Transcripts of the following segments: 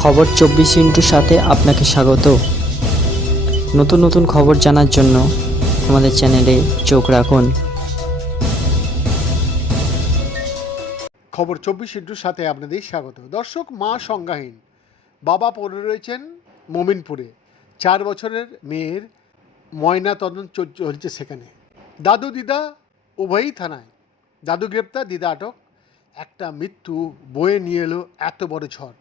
খবর চব্বিশ ইন্টুর সাথে আপনাকে স্বাগত। নতুন নতুন খবর জানার জন্য আমাদের চ্যানেলে চোখ রাখুন। খবর চব্বিশ ইন্টুর সাথে আপনাদের স্বাগত। দর্শক, মা সংজ্ঞাহীন। বাবা পড়ে রয়েছেন মোমিনপুরে। চার বছরের মেয়ের ময়না তদন্ত চল- চলছে সেখানে। দাদু দিদা উভয়ই থানায়। দাদু গ্রেপ্তার, দিদা আটক। একটা মৃত্যু বয়ে নিয়ে এলো এত বড় ঝড়।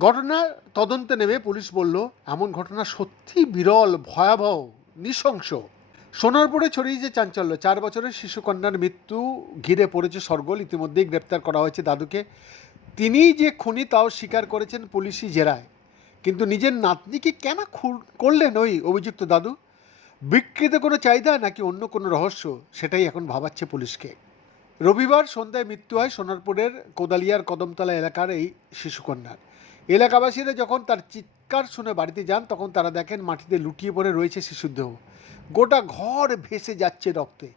ঘটনার তদন্তে নেমে পুলিশ বলল, এমন ঘটনা সত্যি বিরল, ভয়াবহ, নৃশংস। সোনারপুরে ছড়িয়েছে চাঞ্চল্য, চার বছরের শিশুকন্যার মৃত্যু ঘিরে পড়েছে সরগোল। ইতিমধ্যেই গ্রেপ্তার করা হয়েছে দাদুকে। তিনি যে খুনি, তাও স্বীকার করেছেন পুলিশি জেরায়। কিন্তু নিজের নাতনিকে কেন খুন করলেন ওই অভিযুক্ত দাদু? বিকৃত কোনো চাহিদা নাকি অন্য কোনো রহস্য? সেটাই এখন ভাবাচ্ছে পুলিশকে। রবিবার সন্ধ্যায় মৃত্যু হয় সোনারপুরের কোদালিয়ার কদমতলা এলাকার এই শিশুকন্যার। এলাকাবাসীরা যখন তার চিৎকার শুনে বাড়িতে যান, তখন তারা দেখেন মাটিতে লুটিয়ে পড়ে রয়েছে শিশুদেহ গোটা ঘর ভেসে যাচ্ছে রক্তে।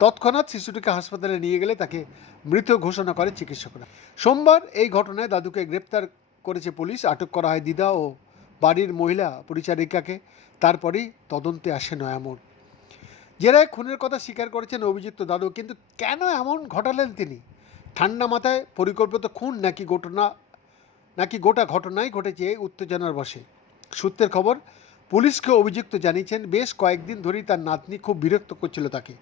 তৎক্ষণাৎ শিশুটিকে হাসপাতালে নিয়ে গেলে তাকে মৃত ঘোষণা করে চিকিৎসকরা। সোমবার এই ঘটনায় দাদুকে গ্রেপ্তার করেছে পুলিশ, আটক করা হয় দিদা ও বাড়ির মহিলা পরিচারিকাকে তারপরেই তদন্তে আসে নয়ামোড়। জেরায় খুনের কথা স্বীকার করেছেন অভিযুক্ত দাদু, কিন্তু কেন এমন ঘটালেন তিনি? ঠান্ডা মাথায় পরিকল্পিত খুন নাকি ঘটনা নাকি গোটা ঘটনাই ঘটেছে উত্তেজনার বসে সূত্রের খবর পুলিশকে অভিযুক্ত জানিয়েছেন বেশ কয়েকদিন ধরেই তার নাতনি খুব বিরক্ত করছিল তাকে।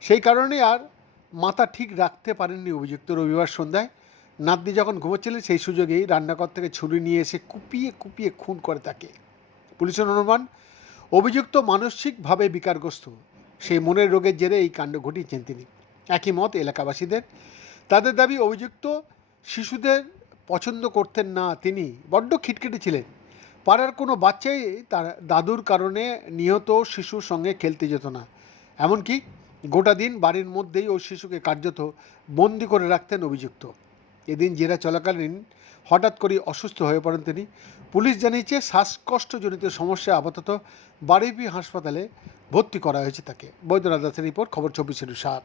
সেই কারণে আর মাথা ঠিক রাখতে পারেননি অভিযুক্ত। রবিবার সন্ধ্যায় নাতনি যখন ঘুমোচ্ছিলেন, সেই সুযোগেই রান্নাঘর থেকে ছুরি নিয়ে এসে কুপিয়ে কুপিয়ে খুন করে তাকে। পুলিশের অনুমান, অভিযুক্ত মানসিকভাবে বিকারগ্রস্ত। সেই মনের রোগের জেরে এই কাণ্ড ঘটিয়েছেন তিনি। একই মত এলাকাবাসীদের। তাদের দাবি, অভিযুক্ত শিশুদের পছন্দ করতেন না তিনি, বড্ড খিটখিটে ছিলেন। পাড়ার কোনো বাচ্চাই তার দাদুর কারণে নিহত শিশুর সঙ্গে খেলতে যেত না। এমনকি গোটা দিন বাড়ির মধ্যেই ওই শিশুকে কার্যত বন্দি করে রাখতেন অভিযুক্ত। এদিন জেরা চলাকালীন হঠাৎ করে অসুস্থ হয়ে পড়েন তিনি। পুলিশ জানিয়েছে, শ্বাসকষ্টজনিত সমস্যা আপাতত বাড়িপি হাসপাতালে ভর্তি করা হয়েছে তাকে। বৈদ্যনাথ দাসের রিপোর্ট, খবর চব্বিশের সাত।